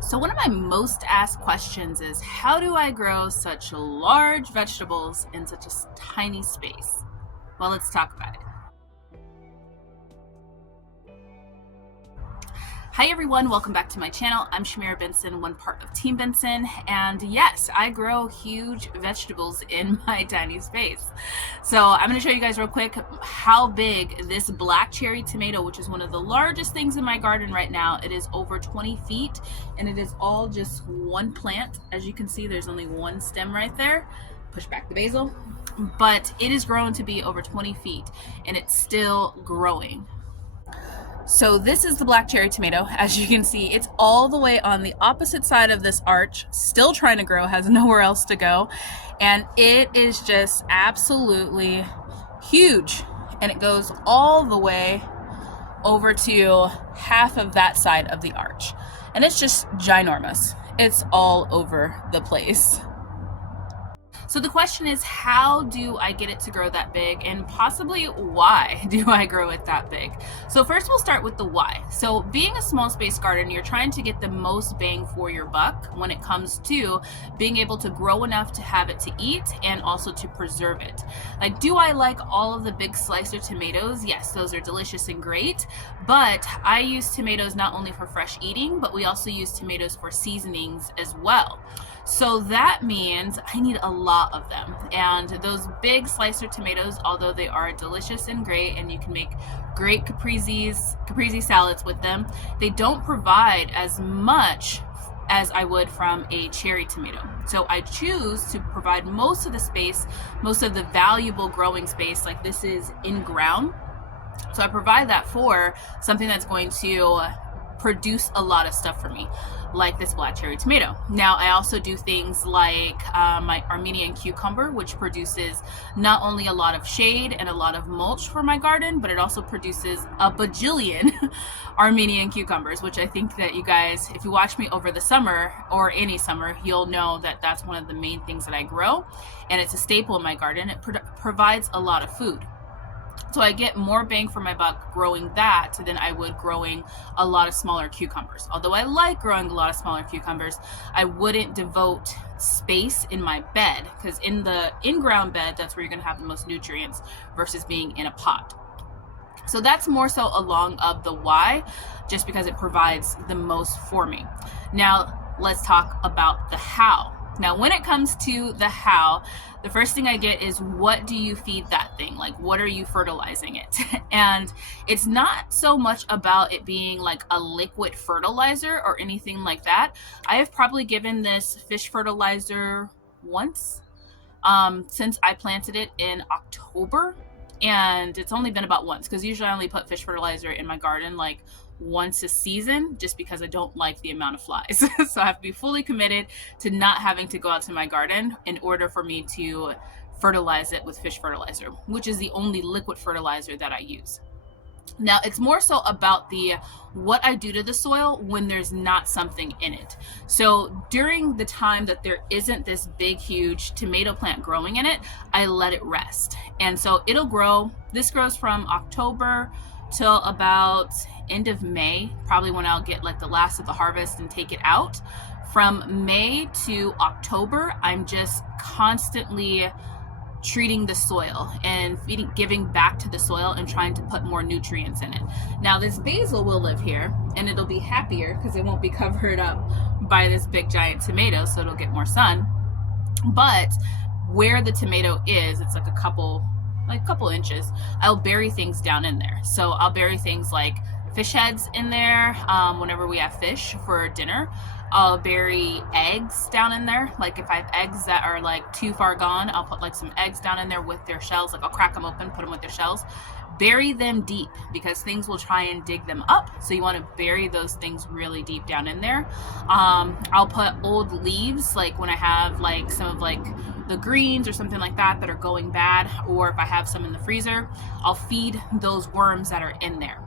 So one of my most asked questions is, how do I grow such large vegetables in such a tiny space? Well, let's talk about it. Hi everyone, welcome back to my channel. I'm Shamira Benson, one part of Team Benson, and yes, I grow huge vegetables in my tiny space. So I'm going to show you guys real quick how big this black cherry tomato, which is one of the largest things in my garden right now. It is over 20 feet and it is all just one plant. As you can see, there's only one stem right there. Push back the basil, but it is grown to be over 20 feet and it's still growing. So this is the black cherry tomato. As you can see, it's all the way on the opposite side of this arch, still trying to grow, has nowhere else to go. And it is just absolutely huge. And it goes all the way over to half of that side of the arch. And it's just ginormous. It's all over the place. So the question is, how do I get it to grow that big, and possibly why do I grow it that big? So first we'll start with the why. So being a small space garden, you're trying to get the most bang for your buck when it comes to being able to grow enough to have it to eat and also to preserve it. Like, do I like all of the big slicer tomatoes? Yes, those are delicious and great, but I use tomatoes not only for fresh eating, but we also use tomatoes for seasonings as well. So that means I need a lot of them. And those big slicer tomatoes, although they are delicious and great, and you can make great caprese salads with them, they don't provide as much as I would from a cherry tomato. So I choose to provide most of the space, most of the valuable growing space, like this is in ground. So I provide that for something that's going to produce a lot of stuff for me, like this black cherry tomato. Now I also do things like my Armenian cucumber, which produces not only a lot of shade and a lot of mulch for my garden, but it also produces a bajillion Armenian cucumbers, which I think that you guys, if you watch me over the summer or any summer, you'll know that that's one of the main things that I grow, and it's a staple in my garden. It provides a lot of food. So I get more bang for my buck growing that than I would growing a lot of smaller cucumbers. Although I like growing a lot of smaller cucumbers, I wouldn't devote space in my bed, because in the in-ground bed, that's where you're going to have the most nutrients versus being in a pot. So that's more so along of the why, just because it provides the most for me. Now let's talk about the how. Now, when it comes to the how, the first thing I get is, what do you feed that thing? Like, what are you fertilizing it? And it's not so much about it being like a liquid fertilizer or anything like that. I have probably given this fish fertilizer once since I planted it in October. And it's only been about once, because usually I only put fish fertilizer in my garden like once a season, just because I don't like the amount of flies. So I have to be fully committed to not having to go out to my garden in order for me to fertilize it with fish fertilizer, which is the only liquid fertilizer that I use. Now it's more so about what I do to the soil when there's not something in it. So during the time that there isn't this big huge tomato plant growing in it, I let it rest. And so it'll grow. This grows from October till about end of May, probably when I'll get like the last of the harvest and take it out. From May to October, I'm just constantly treating the soil and giving back to the soil and trying to put more nutrients in it. Now this basil will live here and it'll be happier because it won't be covered up by this big giant tomato, so it'll get more sun. But where the tomato is, it's like a couple inches, I'll bury things down in there. So I'll bury things like fish heads in there whenever we have fish for dinner. I'll bury eggs down in there. Like if I have eggs that are like too far gone, I'll put like some eggs down in there with their shells. Like I'll crack them open, put them with their shells. Bury them deep, because things will try and dig them up. So you want to bury those things really deep down in there. I'll put old leaves, like when I have like some of like the greens or something like that that are going bad, or if I have some in the freezer, I'll feed those worms that are in there.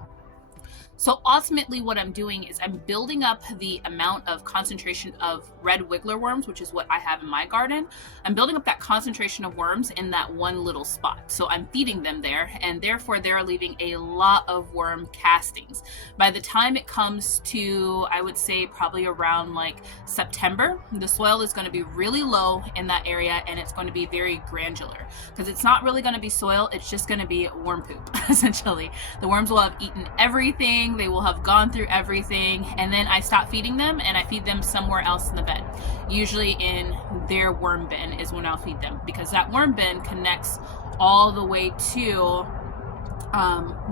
So ultimately what I'm doing is I'm building up the amount of concentration of red wiggler worms, which is what I have in my garden. I'm building up that concentration of worms in that one little spot. So I'm feeding them there, and therefore they're leaving a lot of worm castings. By the time it comes to, I would say probably around like September, the soil is going to be really low in that area, and it's going to be very granular because it's not really going to be soil. It's just going to be worm poop, essentially. The worms will have eaten everything. They will have gone through everything, and then I stop feeding them and I feed them somewhere else in the bed. Usually in their worm bin is when I'll feed them, because that worm bin connects all the way to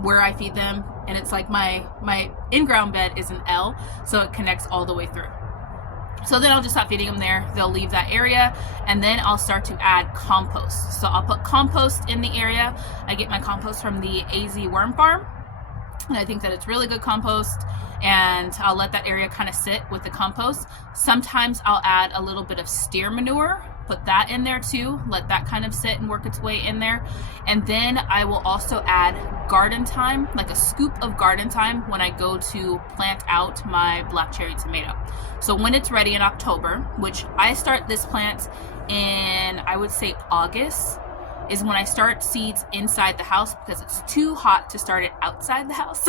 where I feed them, and it's like my in-ground bed is an L, so it connects all the way through. So then I'll just stop feeding them there. They'll leave that area, and then I'll start to add compost. So I'll put compost in the area. I get my compost from the AZ Worm Farm, and I think that it's really good compost, and I'll let that area kind of sit with the compost. Sometimes I'll add a little bit of steer manure, put that in there too, let that kind of sit and work its way in there. And then I will also add garden thyme, like a scoop of garden thyme, when I go to plant out my black cherry tomato. So when it's ready in October, which I start this plant in, I would say August, is when I start seeds inside the house, because it's too hot to start it outside the house.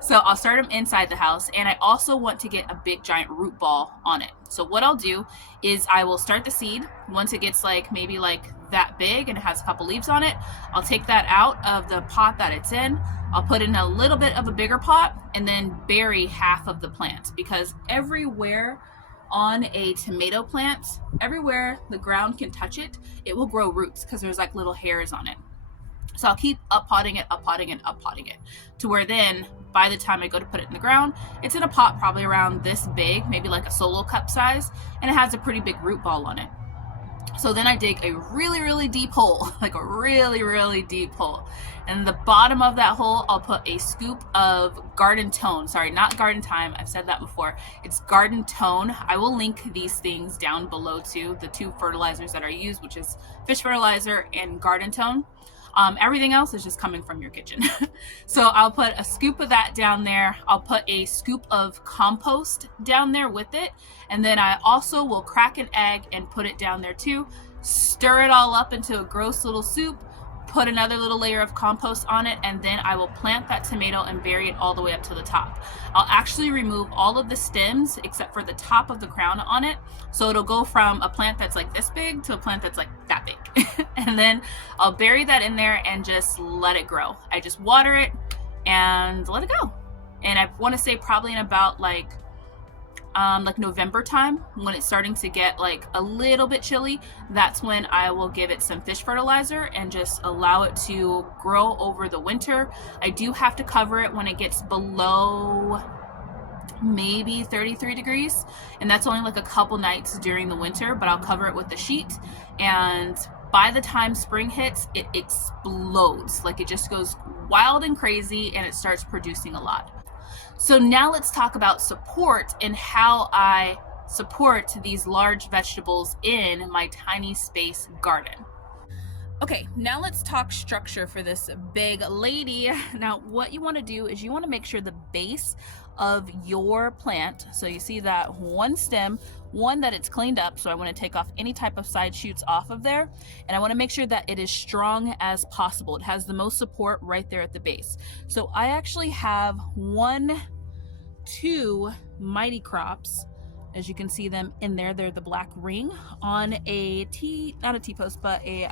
So I'll start them inside the house, and I also want to get a big giant root ball on it. So what I'll do is I will start the seed. Once it gets like maybe like that big and it has a couple leaves on it, I'll take that out of the pot that it's in. I'll put in a little bit of a bigger pot and then bury half of the plant, because everywhere on a tomato plant, everywhere the ground can touch it, it will grow roots because there's like little hairs on it. So I'll keep uppotting it to where then by the time I go to put it in the ground, it's in a pot probably around this big, maybe like a solo cup size, and it has a pretty big root ball on it. So then I dig a really, really deep hole, like a really, really deep hole. And the bottom of that hole, I'll put a scoop of garden tone. Sorry, not garden thyme. I've said that before. It's garden tone. I will link these things down below too, the two fertilizers that are used, which is fish fertilizer and garden tone. Everything else is just coming from your kitchen. So I'll put a scoop of that down there. I'll put a scoop of compost down there with it. And then I also will crack an egg and put it down there too. Stir it all up into a gross little soup. Put another little layer of compost on it, and then I will plant that tomato and bury it all the way up to the top. I'll actually remove all of the stems except for the top of the crown on it. So it'll go from a plant that's like this big to a plant that's like that big. And then I'll bury that in there and just let it grow. I just water it and let it go. And I want to say probably in about like November time, when it's starting to get like a little bit chilly, that's when I will give it some fish fertilizer and just allow it to grow over the winter. I do have to cover it when it gets below maybe 33 degrees, and that's only like a couple nights during the winter, but I'll cover it with the sheet, and by the time spring hits, it explodes. Like it just goes wild and crazy, and it starts producing a lot. So now let's talk about support and how I support these large vegetables in my tiny space garden. Okay, now let's talk structure for this big lady. Now what you want to do is you want to make sure the base of your plant, so you see that one stem, one, that it's cleaned up, so I want to take off any type of side shoots off of there, and I want to make sure that it is strong as possible. It has the most support right there at the base. So I actually have two MightyCrops, as you can see them in there. They're the black ring on a not a T-post, but a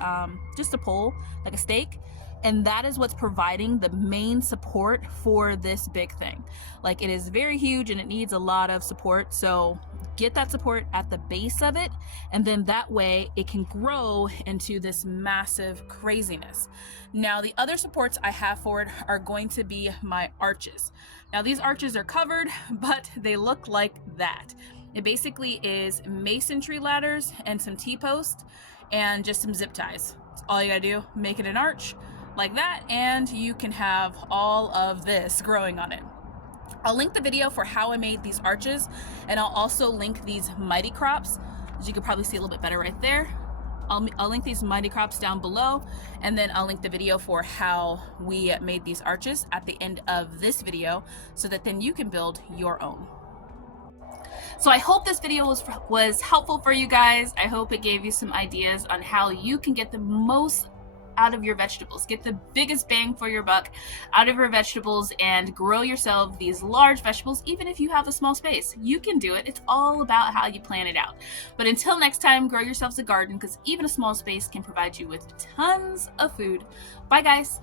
just a pole, like a stake. And that is what's providing the main support for this big thing. Like, it is very huge and it needs a lot of support. So get that support at the base of it, and then that way it can grow into this massive craziness. Now the other supports I have for it are going to be my arches. Now these arches are covered, but they look like that. It basically is masonry ladders and some T-posts and just some zip ties. That's all you gotta do, make it an arch like that, and you can have all of this growing on it. I'll link the video for how I made these arches, and I'll also link these MightyCrops, as you can probably see a little bit better right there. I'll link these MightyCrops down below, and then I'll link the video for how we made these arches at the end of this video, so that then you can build your own. So I hope this video was helpful for you guys. I hope it gave you some ideas on how you can get the most out of your vegetables, get the biggest bang for your buck out of your vegetables, and grow yourself these large vegetables. Even if you have a small space, you can do it. It's all about how you plan it out. But until next time, grow yourselves a garden, because even a small space can provide you with tons of food. Bye guys.